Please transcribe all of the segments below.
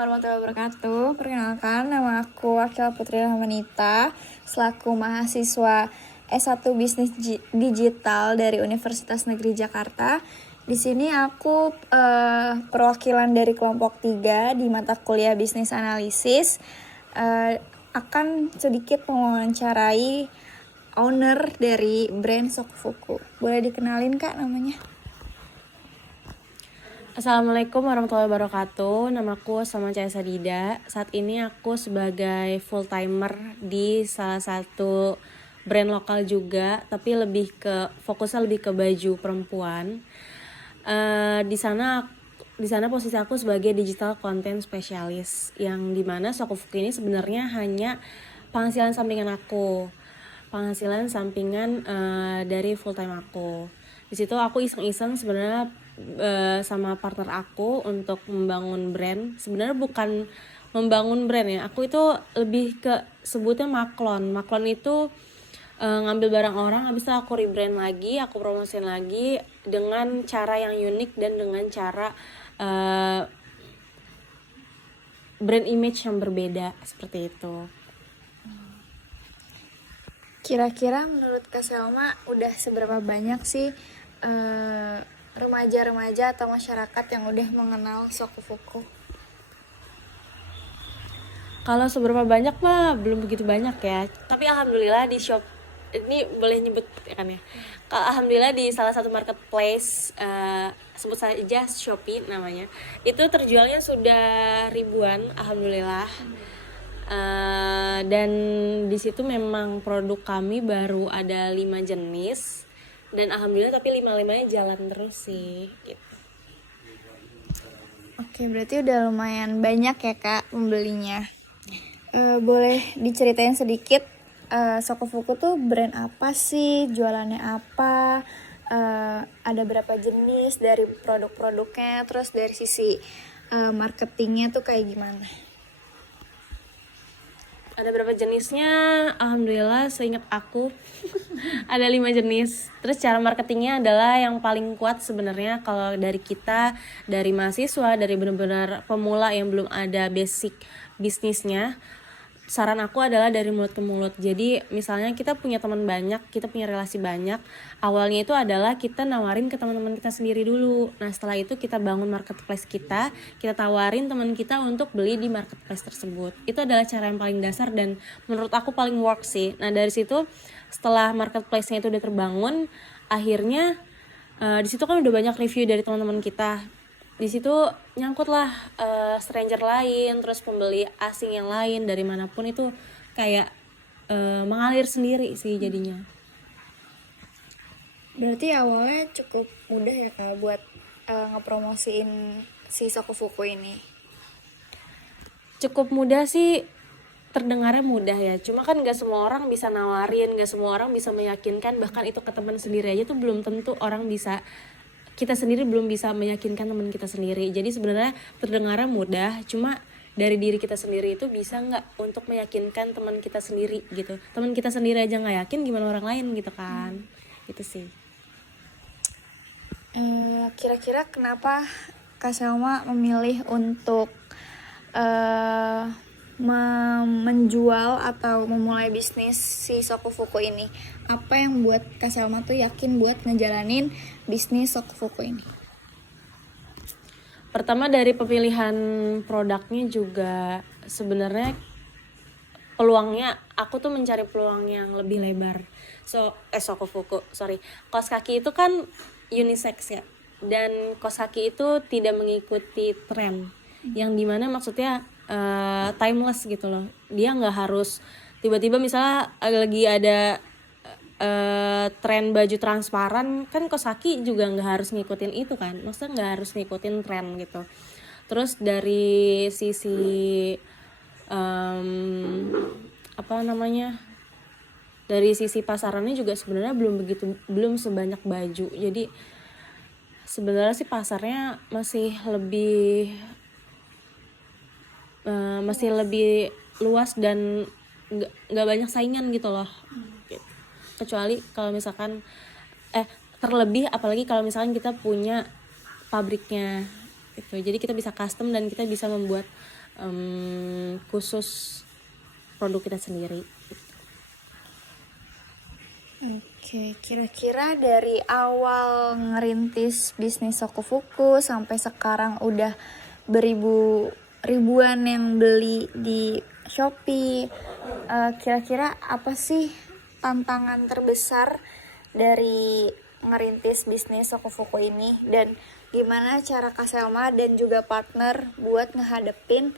warahmatullahi wabarakatuh. Perkenalkan, nama aku Akila Putri Rahmanita, selaku mahasiswa S1 Bisnis Digital dari Universitas Negeri Jakarta. Di sini aku perwakilan dari kelompok 3 di mata kuliah Bisnis Analisis. Akan sedikit mewawancarai owner dari brand Sokufuku. Boleh dikenalin Kak namanya? Assalamualaikum warahmatullahi wabarakatuh. Namaku Salma Cahaya Sadida. Saat ini aku sebagai full timer di salah satu brand lokal juga, tapi fokusnya lebih ke baju perempuan. Di sana posisi aku sebagai digital content specialist, yang dimana Sokufuku ini sebenarnya hanya penghasilan sampingan dari full time aku. Di situ aku iseng-iseng sebenarnya sama partner aku untuk membangun brand. Sebenarnya bukan membangun brand ya, aku itu lebih ke sebutnya maklon. Maklon itu ngambil barang orang, habis itu aku rebrand lagi, aku promosiin lagi dengan cara yang unik dan dengan cara brand image yang berbeda, seperti itu. Kira-kira menurut Kak Selma udah seberapa banyak sih remaja-remaja atau masyarakat yang udah mengenal Sokufuku? Kalau seberapa banyak mah belum begitu banyak ya. Tapi alhamdulillah di shop ini boleh nyebut ya kan ya. Alhamdulillah di salah satu marketplace, sebut saja Shopee namanya, itu terjualnya sudah ribuan, alhamdulillah. Dan di situ memang produk kami baru ada 5 jenis, dan alhamdulillah tapi 5-5-nya jalan terus sih gitu. Oke, berarti udah lumayan banyak ya Kak pembelinya. Boleh diceritain sedikit Sokufuku tuh brand apa sih, jualannya apa, ada berapa jenis dari produk-produknya, terus dari sisi marketingnya tuh kayak gimana? Ada berapa jenisnya? Alhamdulillah seingat aku ada 5 jenis. Terus cara marketingnya adalah yang paling kuat sebenarnya kalau dari kita, dari mahasiswa, dari benar-benar pemula yang belum ada basic bisnisnya. Saran aku adalah dari mulut ke mulut. Jadi misalnya kita punya teman banyak, kita punya relasi banyak, awalnya itu adalah kita nawarin ke teman-teman kita sendiri dulu. Nah setelah itu kita bangun marketplace kita tawarin teman kita untuk beli di marketplace tersebut. Itu adalah cara yang paling dasar dan menurut aku paling work sih. Nah dari situ setelah marketplace-nya itu udah terbangun, akhirnya di situ kan udah banyak review dari teman-teman kita. Di situ nyangkutlah stranger lain, terus pembeli asing yang lain dari manapun, itu kayak mengalir sendiri sih jadinya. Berarti awalnya cukup mudah ya Kak buat ngepromosiin si Sokufuku ini? Cukup mudah sih, terdengarnya mudah ya, cuma kan gak semua orang bisa nawarin, gak semua orang bisa meyakinkan, bahkan itu ke teman sendiri aja tuh belum tentu kita sendiri belum bisa meyakinkan teman kita sendiri. Jadi sebenarnya terdengarnya mudah, cuma dari diri kita sendiri itu bisa nggak untuk meyakinkan teman kita sendiri gitu. Teman kita sendiri aja nggak yakin, gimana orang lain gitu kan? Itu sih. Kira-kira kenapa Kak Selma memilih untuk menjual atau memulai bisnis si Sokufuku ini? Apa yang buat Kak Selma tuh yakin buat ngejalanin bisnis Sokufuku ini? Pertama dari pemilihan produknya juga sebenarnya peluangnya, aku tuh mencari peluang yang lebih lebar. Sokufuku, kaos kaki itu kan unisex ya, dan kaos kaki itu tidak mengikuti tren, yang dimana maksudnya timeless gitu loh. Dia nggak harus tiba-tiba misalnya lagi ada tren baju transparan, kan kaos kaki juga nggak harus ngikutin itu kan, maksudnya nggak harus ngikutin tren gitu. Terus dari sisi dari sisi pasarannya juga sebenarnya belum sebanyak baju. Jadi sebenarnya sih pasarnya masih lebih luas dan nggak banyak saingan gitu loh. Kecuali kalau misalkan terlebih apalagi kalau misalkan kita punya pabriknya gitu. Jadi kita bisa custom dan kita bisa membuat khusus produk kita sendiri. Oke, kira-kira dari awal ngerintis bisnis Sokufuku sampai sekarang udah ribuan yang beli di Shopee. Kira-kira apa sih tantangan terbesar dari ngerintis bisnis Sokufuku ini, dan gimana cara Kak Selma dan juga partner buat ngehadepin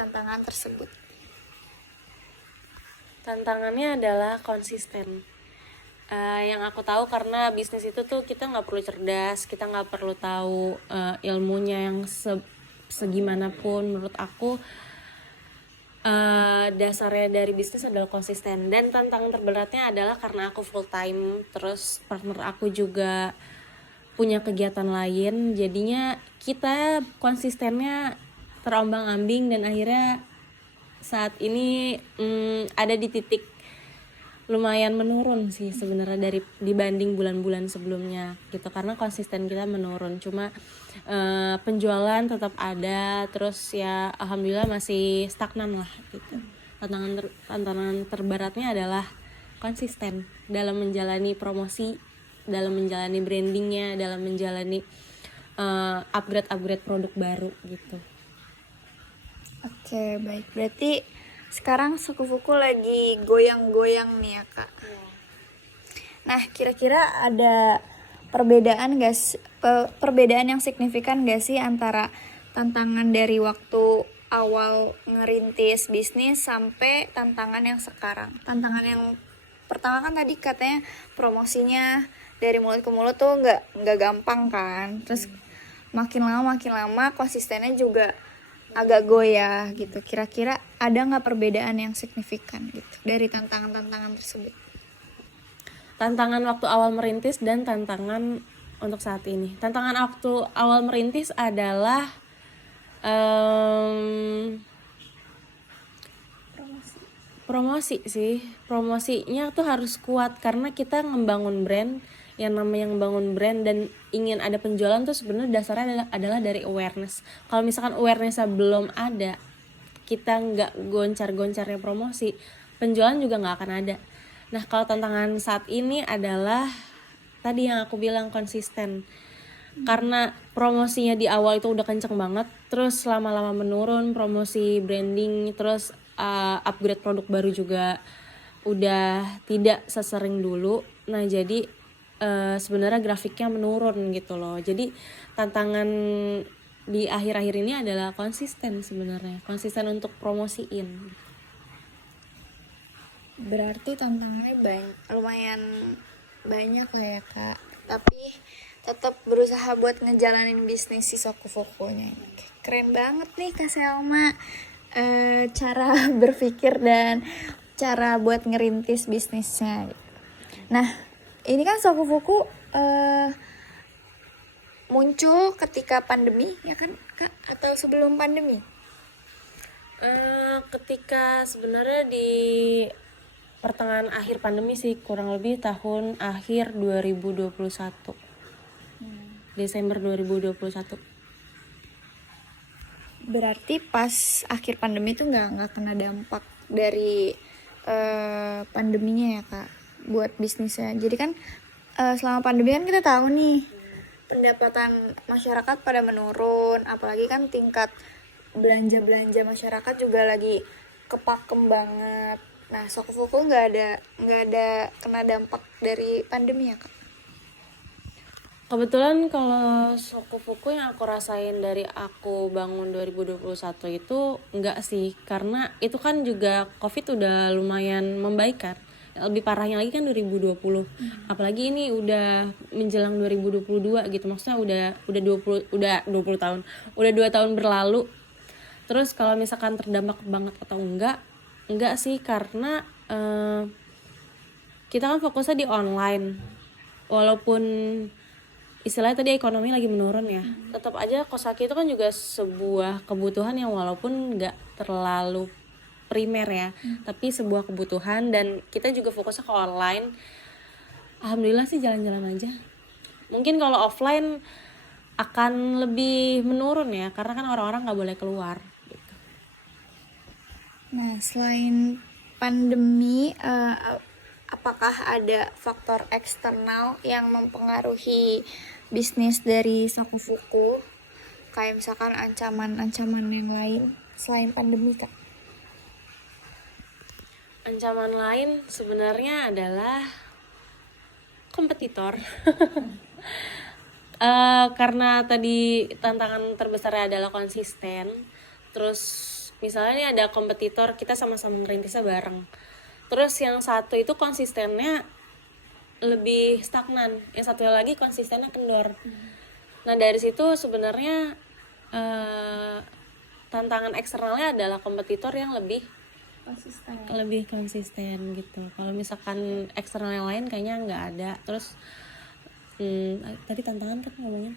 tantangan tersebut? Tantangannya adalah konsisten. Yang aku tahu karena bisnis itu tuh kita nggak perlu cerdas, kita nggak perlu tahu ilmunya yang segimanapun. Menurut aku dasarnya dari bisnis adalah konsisten, dan tantangan terberatnya adalah karena aku full time, terus partner aku juga punya kegiatan lain, jadinya kita konsistennya terombang-ambing, dan akhirnya saat ini ada di titik lumayan menurun sih sebenarnya dari dibanding bulan-bulan sebelumnya gitu, karena konsisten kita menurun. Cuma penjualan tetap ada, terus ya alhamdulillah masih stagnan lah gitu. Tantangan terberatnya adalah konsisten dalam menjalani promosi, dalam menjalani brandingnya, dalam menjalani upgrade produk baru gitu. Oke, baik. Berarti sekarang Sokufuku lagi goyang-goyang nih ya, Kak. Nah, kira-kira ada perbedaan yang signifikan gak sih antara tantangan dari waktu awal ngerintis bisnis sampai tantangan yang sekarang? Tantangan yang pertama kan tadi katanya promosinya dari mulut ke mulut tuh nggak gampang kan. Terus makin lama konsistennya juga agak goyah gitu. Kira-kira ada nggak perbedaan yang signifikan gitu dari tantangan-tantangan tersebut? Tantangan waktu awal merintis dan tantangan untuk saat ini. Tantangan waktu awal merintis adalah promosi sih. Promosinya tuh harus kuat karena kita ngebangun brand. Yang namanya ngebangun brand dan ingin ada penjualan tuh sebenarnya dasarnya adalah dari awareness. Kalau misalkan awarenessnya belum ada, kita nggak goncar-goncarnya promosi, penjualan juga nggak akan ada. Nah, kalau tantangan saat ini adalah tadi yang aku bilang, konsisten. Karena promosinya di awal itu udah kenceng banget, terus lama-lama menurun promosi branding, terus upgrade produk baru juga udah tidak sesering dulu. Nah, jadi sebenarnya grafiknya menurun gitu loh. Jadi tantangan di akhir-akhir ini adalah konsisten sebenarnya, konsisten untuk promosiin. Berarti tantangannya lumayan banyak lah ya, Kak. Tapi tetap berusaha buat ngejalanin bisnis si Sokufukunya ini. Keren banget nih Kak Selma, cara berpikir dan cara buat ngerintis bisnisnya. Nah, ini kan Sokufuku muncul ketika pandemi ya kan, Kak? Atau sebelum pandemi? Ketika sebenarnya di pertengahan akhir pandemi sih, kurang lebih tahun akhir 2021. Desember 2021. Berarti pas akhir pandemi tuh nggak kena dampak dari pandeminya ya, Kak, buat bisnisnya. Jadi kan selama pandemi kan kita tahu nih pendapatan masyarakat pada menurun, apalagi kan tingkat belanja masyarakat juga lagi kepakem banget. Nah, Sokufuku nggak ada kena dampak dari pandemi ya, Kak? Kebetulan kalau Sokufuku yang aku rasain dari aku bangun 2021 itu enggak sih, karena itu kan juga COVID udah lumayan membaik kan. Lebih parahnya lagi kan 2020. Apalagi ini udah menjelang 2022 gitu. Maksudnya udah 20 tahun. Udah 2 tahun berlalu. Terus kalau misalkan terdampak banget atau enggak sih, karena kita kan fokusnya di online. Walaupun istilahnya tadi ekonomi lagi menurun ya, tetap aja kosaki itu kan juga sebuah kebutuhan yang walaupun nggak terlalu primer ya, tapi sebuah kebutuhan, dan kita juga fokusnya ke online. Alhamdulillah sih jalan-jalan aja. Mungkin kalau offline akan lebih menurun ya, karena kan orang-orang nggak boleh keluar gitu. Nah, selain pandemi, apakah ada faktor eksternal yang mempengaruhi bisnis dari Sokufuku? Kayak misalkan ancaman-ancaman yang lain selain pandemi, Kak? Ancaman lain sebenarnya adalah kompetitor. Karena tadi tantangan terbesarnya adalah konsisten. Terus misalnya nih ada kompetitor, kita sama-sama merintisnya bareng. Terus yang satu itu konsistennya lebih stagnan, yang satu lagi konsistennya kendor. Nah dari situ sebenarnya tantangan eksternalnya adalah kompetitor yang lebih konsisten gitu. Kalau misalkan eksternal yang lain kayaknya nggak ada. Terus tadi tantangan kan ngomongin.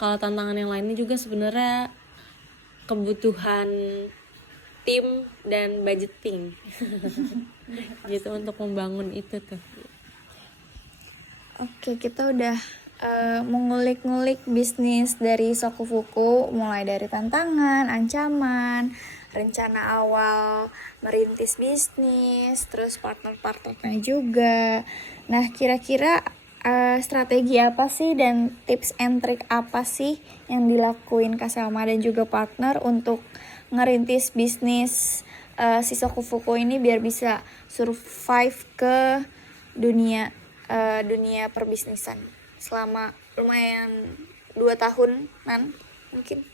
Kalau tantangan yang lainnya juga sebenarnya kebutuhan tim dan budgeting gitu untuk membangun itu tuh. Oke, kita udah mengulik-ngulik bisnis dari Sokufuku, mulai dari tantangan, ancaman, rencana awal merintis bisnis, terus partner-partnernya juga. Nah, kira-kira strategi apa sih dan tips and trick apa sih yang dilakuin Kak Selma dan juga partner untuk ngerintis bisnis si Sokufuku ini biar bisa survive ke dunia perbisnisan selama lumayan 2 tahunan mungkin.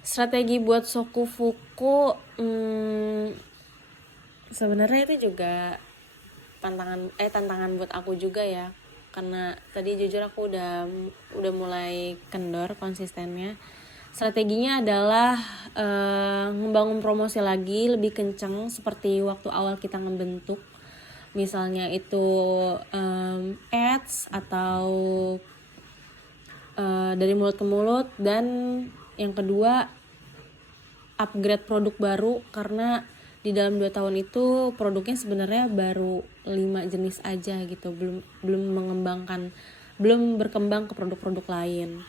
Strategi buat Sokufuku sebenarnya itu juga tantangan buat aku juga ya, karena tadi jujur aku udah mulai kendor konsistennya. Strateginya adalah membangun promosi lagi lebih kencang seperti waktu awal kita ngebentuk, misalnya itu ads atau dari mulut ke mulut. Dan yang kedua, upgrade produk baru, karena di dalam 2 tahun itu produknya sebenarnya baru 5 jenis aja gitu, belum berkembang ke produk-produk lain.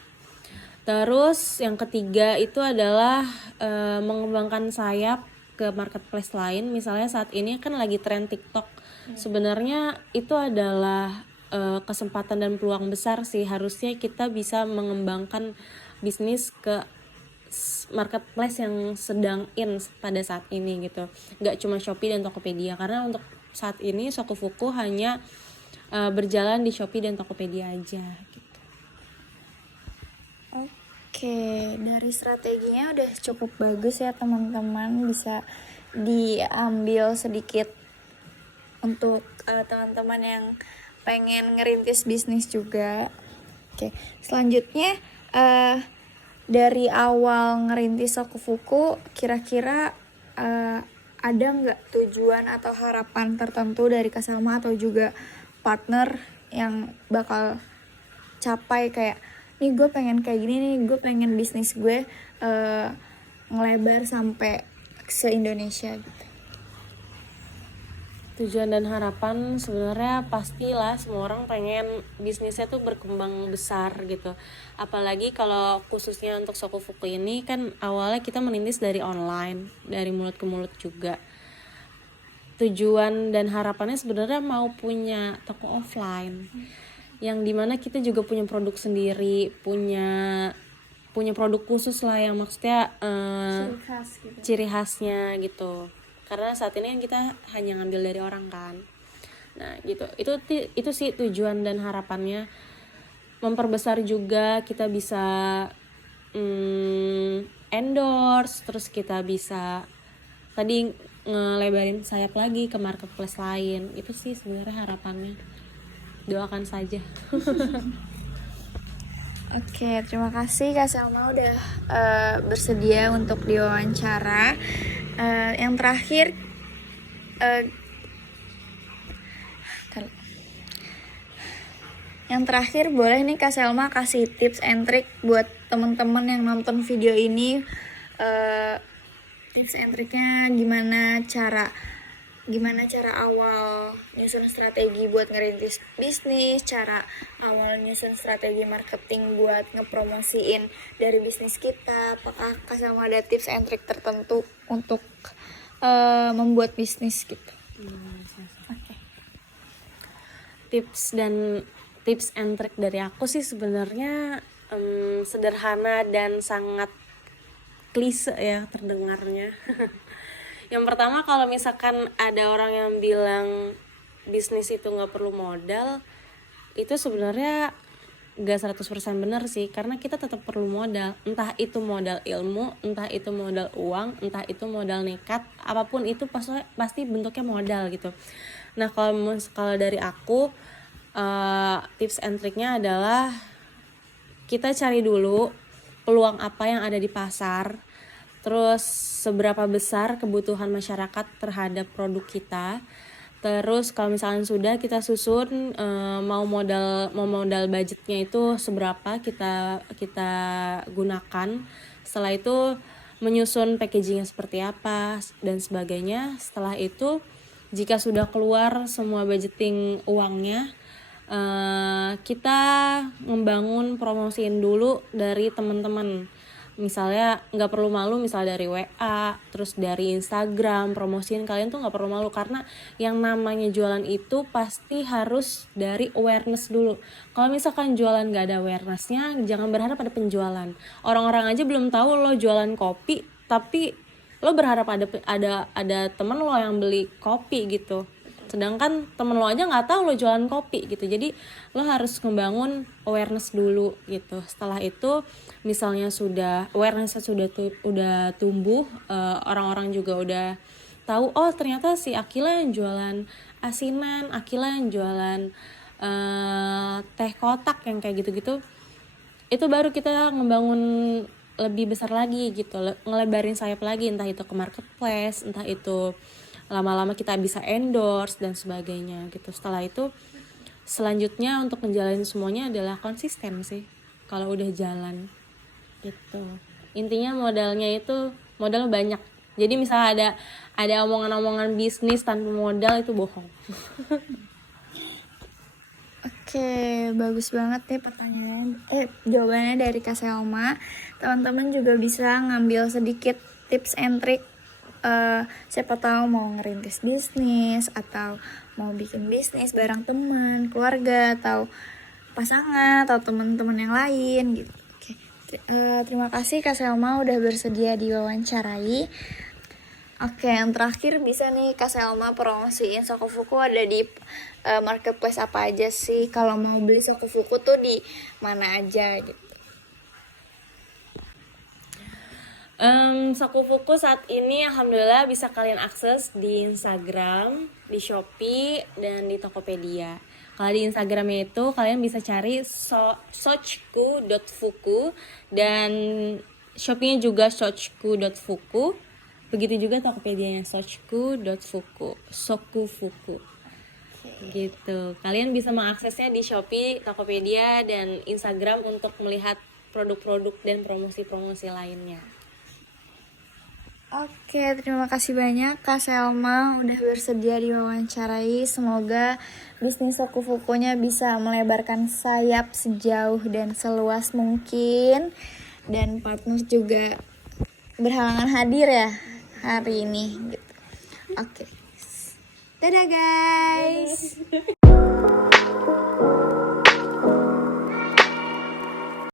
Terus yang ketiga itu adalah mengembangkan sayap ke marketplace lain. Misalnya saat ini kan lagi tren TikTok. Sebenarnya itu adalah kesempatan dan peluang besar sih. Harusnya kita bisa mengembangkan bisnis ke marketplace yang sedang in pada saat ini gitu. Nggak cuma Shopee dan Tokopedia, karena untuk saat ini Sokufuku hanya berjalan di Shopee dan Tokopedia aja gitu. Oke, dari strateginya udah cukup bagus ya teman-teman, bisa diambil sedikit untuk teman-teman yang pengen ngerintis bisnis juga. Oke, selanjutnya dari awal ngerintis Sokufuku, kira-kira ada nggak tujuan atau harapan tertentu dari Kak Salma atau juga partner yang bakal capai, kayak nih gue pengen kayak gini nih, gue pengen bisnis gue ngelebar sampai se-Indonesia gitu. Tujuan dan harapan sebenarnya pastilah semua orang pengen bisnisnya tuh berkembang besar gitu. Apalagi kalau khususnya untuk Sokufuku ini kan awalnya kita merintis dari online, dari mulut ke mulut juga. Tujuan dan harapannya sebenarnya mau punya toko offline, yang dimana kita juga punya produk sendiri, punya produk khusus lah, yang maksudnya ciri khasnya gitu. Karena saat ini kan kita hanya ngambil dari orang kan. Nah gitu, itu sih tujuan dan harapannya. Memperbesar juga, kita bisa endorse, terus kita bisa tadi ngelebarin sayap lagi ke marketplace lain. Itu sih sebenarnya harapannya. Doakan saja. Oke, terima kasih Kak Salma udah bersedia untuk diwawancara. Yang terakhir, boleh nih Kak Salma kasih tips and trick buat teman-teman yang nonton video ini. Tips and tricknya gimana cara gimana cara awal nyusun strategi buat ngerintis bisnis, cara awal nyusun strategi marketing buat ngepromosiin dari bisnis kita. Apakah Kak Selma ada tips and trick tertentu untuk membuat bisnis gitu? Oke. Tips and trick dari aku sih sebenarnya sederhana dan sangat klise ya terdengarnya. Yang pertama, kalau misalkan ada orang yang bilang bisnis itu nggak perlu modal, itu sebenarnya nggak 100% benar sih, karena kita tetap perlu modal. Entah itu modal ilmu, entah itu modal uang, entah itu modal nekat, apapun itu pasti bentuknya modal gitu. Nah, kalau dari aku, tips and triknya adalah kita cari dulu peluang apa yang ada di pasar, terus seberapa besar kebutuhan masyarakat terhadap produk kita. Terus kalau misalnya sudah kita susun mau modal budgetnya itu seberapa kita gunakan. Setelah itu menyusun packagingnya seperti apa dan sebagainya. Setelah itu jika sudah keluar semua budgeting uangnya, kita membangun promosiin dulu dari teman-teman. Misalnya nggak perlu malu, misalnya dari WA, terus dari Instagram, promosiin. Kalian tuh nggak perlu malu, karena yang namanya jualan itu pasti harus dari awareness dulu. Kalau misalkan jualan nggak ada awarenessnya, jangan berharap ada penjualan. Orang-orang aja belum tahu lo jualan kopi, tapi lo berharap ada temen lo yang beli kopi gitu. Sedangkan temen lo aja nggak tahu lo jualan kopi gitu. Jadi lo harus membangun awareness dulu gitu. Setelah itu misalnya awarenessnya udah tumbuh, orang-orang juga udah tahu, oh ternyata si Akila yang jualan asinan, Akila yang jualan teh kotak yang kayak gitu-gitu. Itu baru kita ngebangun lebih besar lagi gitu, ngelebarin sayap lagi, entah itu ke marketplace, entah itu lama-lama kita bisa endorse dan sebagainya gitu. Setelah itu selanjutnya untuk menjalani semuanya adalah konsisten sih kalau udah jalan gitu. Intinya modalnya itu modal banyak. Jadi misalnya ada omongan-omongan bisnis tanpa modal itu bohong. Oke, bagus banget nih jawabannya dari Kak Selma. Teman-teman juga bisa ngambil sedikit tips and trick. Siapa tahu mau ngerintis bisnis atau mau bikin bisnis bareng teman, keluarga atau pasangan atau teman-teman yang lain gitu. Oke. Terima kasih Kak Selma udah bersedia diwawancarai. Oke, yang terakhir bisa nih Kak Selma promosiin Sokofuku ada di marketplace apa aja sih? Kalau mau beli Sokofuku tuh di mana aja gitu. Sokofuku saat ini alhamdulillah bisa kalian akses di Instagram, di Shopee, dan di Tokopedia. Kalau di Instagramnya itu kalian bisa cari sochku.fuku, dan Shopee-nya juga sochku.fuku. Begitu juga Tokopedianya sochku.fuku, sokufuku. Gitu. Kalian bisa mengaksesnya di Shopee, Tokopedia, dan Instagram untuk melihat produk-produk dan promosi-promosi lainnya. Oke, terima kasih banyak Kak Selma udah bersedia diwawancarai. Semoga bisnis Sokofukunya bisa melebarkan sayap sejauh dan seluas mungkin. Dan partner juga berhalangan hadir ya hari ini gitu. Oke. Dadah guys.